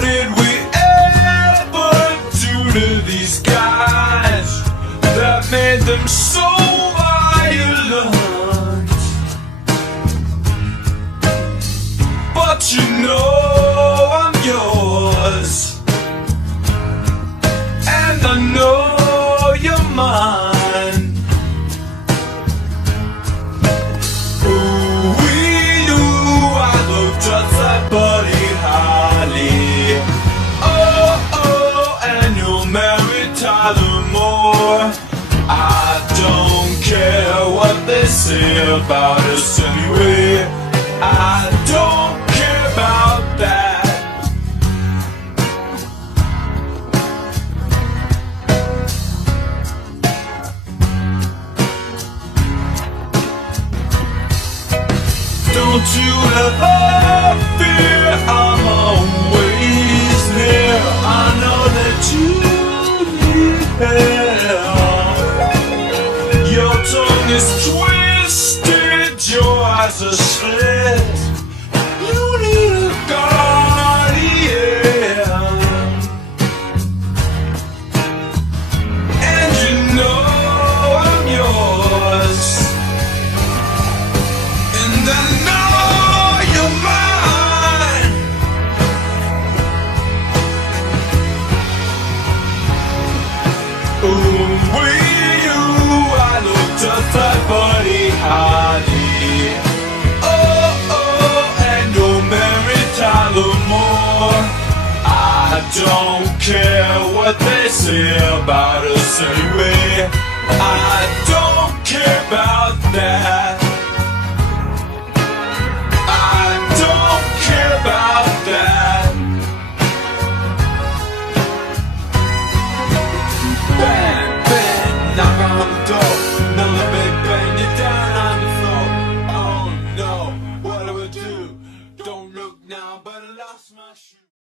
What did we ever do to these guys that made them so violent? But you know I'm yours, and I know you're mine. Ooh, I looked just like Buddy Holly. Oh, and you'll marry Tyler Moore. I don't care what they say about us anyway. I don't care about that. Don't you ever fear, I'm always near. I know that you need help. Your tongue is twisted, your eyes are slit. You need a guardian, and you know I'm yours, and I know you're mine. Ooh, I look just like Buddy Holly. Oh, and you'll marry Tyler Moore. I don't care what they say about us anyway. I don't care about that. I don't care about that. Bang, bang, knock on the door. Another big bang, you're down.